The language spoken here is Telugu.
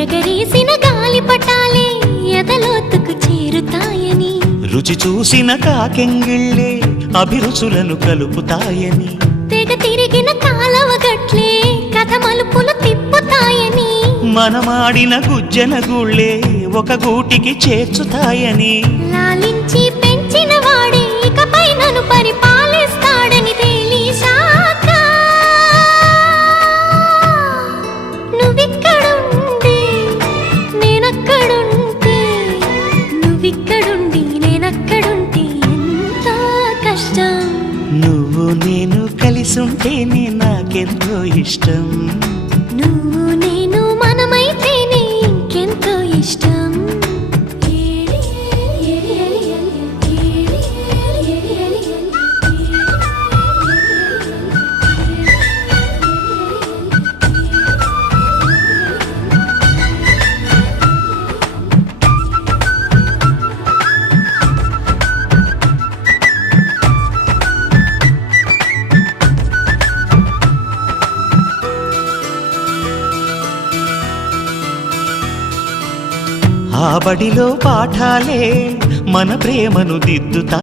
ఎగరేసిన గాలిపటాలే ఎదలోతుకు చేరుతాయని, రుచి చూసిన కాకెంగిళ్ళే అభిరుచులను కలుపుతాయని, తెగ తిరిగిన కాలవ గట్లే కథ మలుపులు తిప్పుతాయని, మనమాడిన గుజ్జన గుళ్ళే ఒక గూటికి చేర్చుతాయని, లాలించి పెంచిన వాడే ఇకపై నన్ను పరిపాలిస్తాడని తెలిసాక నువ్విక్కడుండి నేనక్కడుంటే, నువ్విక్కడుండి నేనక్కడుంటే ఎంత కష్టం. నువ్వు నేను కలిసుంటేనే నాకెంతో ఇష్టం, నువ్వు నేను మనమైతేనే ఇంకెంతో ఇష్టం. ఆ బడిలో పాఠాలే మన ప్రేమను దిద్దుతా.